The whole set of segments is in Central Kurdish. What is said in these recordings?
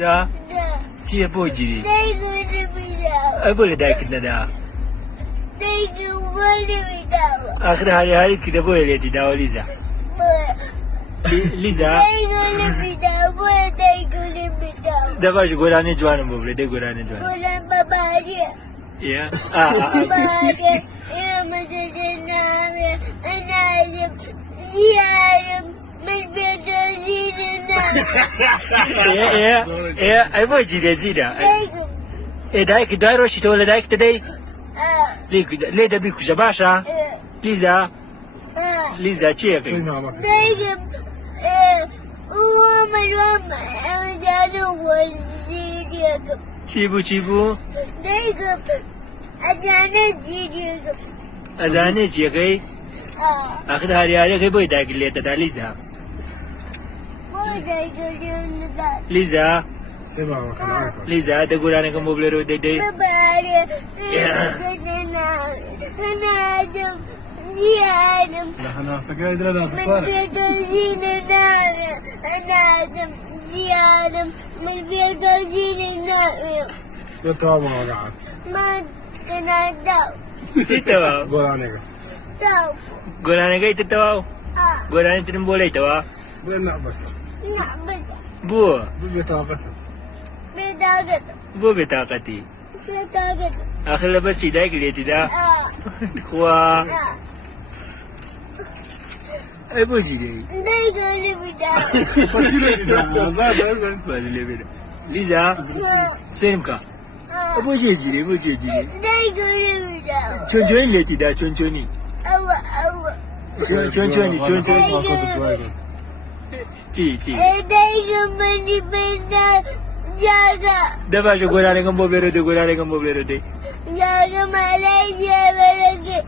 Da, Da. ce pogiri. Dai gudu bidawa. Abole da kina da. Dai gudu bidawa. Akhir hari kita boleh di dawa Liza. Liza, Dai gudu bidawa. Dai gudu bidawa. da ba shi gora ne juwanin bobre dai gora ne juwanin. Bulan babariya. Ya. Babariya. Ina masajin nami. Ana yin ziyarar mafiyadoji da nami. Ai ba ji da zida. Dai gudu. Da ki dairo shi to wala da ki dai. Ah. Le da bi ku jabasha. Liza, Ah. Liza ce kai. Dai gudu. Uwa marwa an jalo wani ga. Cibu. Dai gudu. A janar jiri ga. Azane ce kai. Ah. Akhir hari kai bai da gile da Liza. Dai gudu da. Liza, Sema makana. Liza da gora ne kan boblero dai dai. Babariya. Ana da ziyarar Nahana sagay dira da sara. mafiyadoji da nami. Ana da ziyarar mafiyadoji da nami. Ya tamam aga. Ma kana da. Titawa. Gora ne ga. Da. Gora ne kai titawa. Ah. Gora ne tin bolai tawa. Ben na basa. Na bada. Bu, Bu bir taqata. Me dagada. bu bitaqati. Me dagada. Akhir la barci da gile da. Ah. Kuwa Ah. ai ba ji dai. Dai gudu bidawa. Fasile ida. Zaten ben. Ba zile bida. Liza, senimka. Ah. Ba je ji dai, ba je ji dai. Dai gudu bidawa. Chonchoni leti da chonchoni. Awa awa. Chonchoni. Ci. Dai gudu bidawa. Jaga. Da ba shi gora ne kan boblero dai. Jaga Malaysia barage.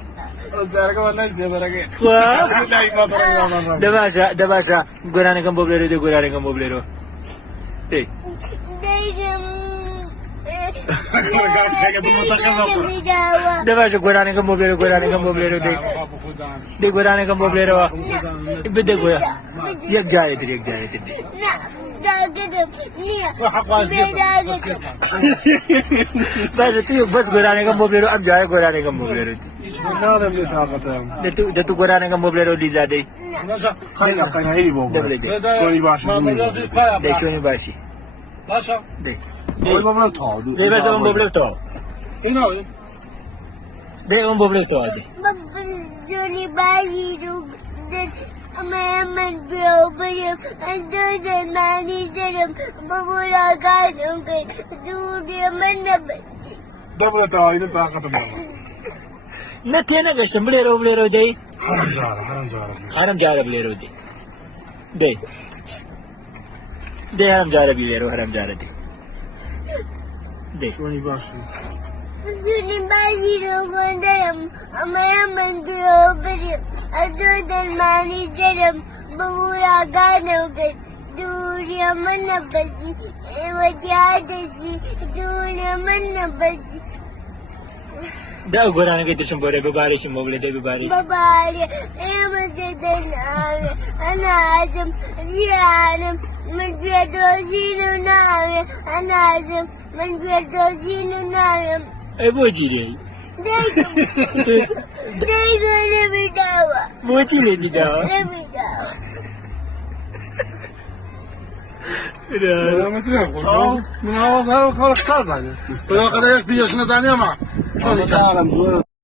Zarga wallahi sai barage. Kuwa Dai ma barage. da ba sha gora ne kan boblero. Dai. Dai gudu. Da ba shi gora ne kan boblero dai. Dai gora ne kan boblero wa. Ibe da gora. Yak jare dire. Na dagada. Niya. Me dagada. Ba shi tu bas gora ne kan boblero am jare gora ne kan boblero. Na da bir taqata. Da tu gora ne kan boblero Liza dai. Nasıl? Hayır kana iyi bu. Da bile dai. Şöyle başı. Dai choni ba shi. Nasıl? Dai. Oy baba tadı. Dai ba sa un boblero to. Ina öyle. Dai un boblero to dai. Babban joli bayi da mayaman biyo biyo an dole mani daram babura ganin kai duniya mana bai. Da bir tadı taqata baba. Na tena ga boblero dai. Haram zara. Haram jara boblero dai. Dai. Dai haram jara dai. Dai. Şöyle başı. Joli bayi daram mayaman biyo biyo an dole mani daram babura ganin kai duniya mana bai. Wajen da shi duniya mana bai. Da gora ne kai tushin bore babare shin boble dai babare. Babari, mace da nare, ana ajin ziyarar mafiyadoji na nare, ana ajin mafiyadoji na nare. Ai boji dai. Dai gani bidawa, Boji ne ni da. na bidawa. Ya metre. Tamam. Bunu hava kalk saz hani. Böyle kadar yak bir yaşına tanıyor ama. Şöyle